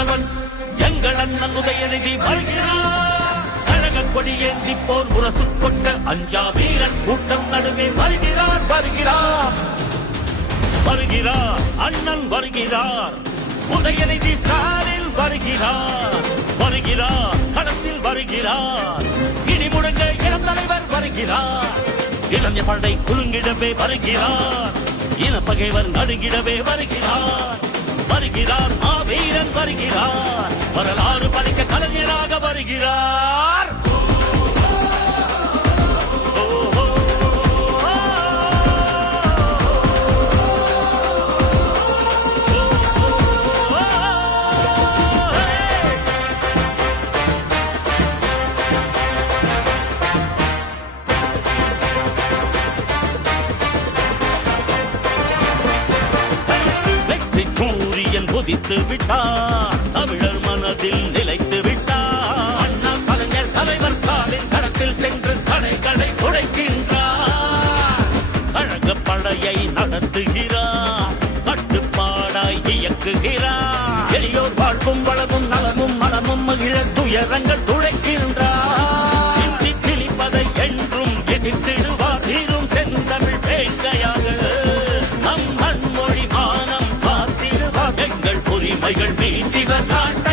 முதல்வன் எங்கள் அண்ணன் உதயநிதி வருகிறார். கழக கொடியேந்தி போர் முரசு கொண்ட அஞ்சா வீரன் கூட்டம் நடுவே வருகிறார் வருகிறார் வருகிறார். அண்ணன் வருகிறார். உதயநிதி ஸ்டாலின் வருகிறார் வருகிறார். களத்தில் வருகிறார். இனி முழங்க இளம் தலைவர் வருகிறார். இளைஞர் படை குலுங்கிடவே வருகிறார். இனப்பகைவர் நடுங்கிடவே வருகிறார் வருகிறார். வீரன் வருகிறார். வரலாறு படைக்க கலைஞராக வருகிறார். உதித்து விட்டார். தமிழர் மனதில் நிலைத்து விட்டார். அண்ணா கலைஞர் தலைவர் ஸ்டாலின் களத்தில் சென்று தடைகளை உடைக்கின்றார். கழக படையை நடத்துகிறார். கட்டுப்பாடாய் இயக்குகிறார். எளியோர் வாழ்வும் வளமும் நலமும் மனமும் மகிழ துயரங்கள் துளைக்கின்றார். இந்தி திணிப்பதை என்றும் எதிர்த்திடுவார். சீரும் செந்தமிழ் வேங்கையாக நம் மண்மொழி மானம் எங்கள் உரிமைகள் மீட்டிவர் நாட்ட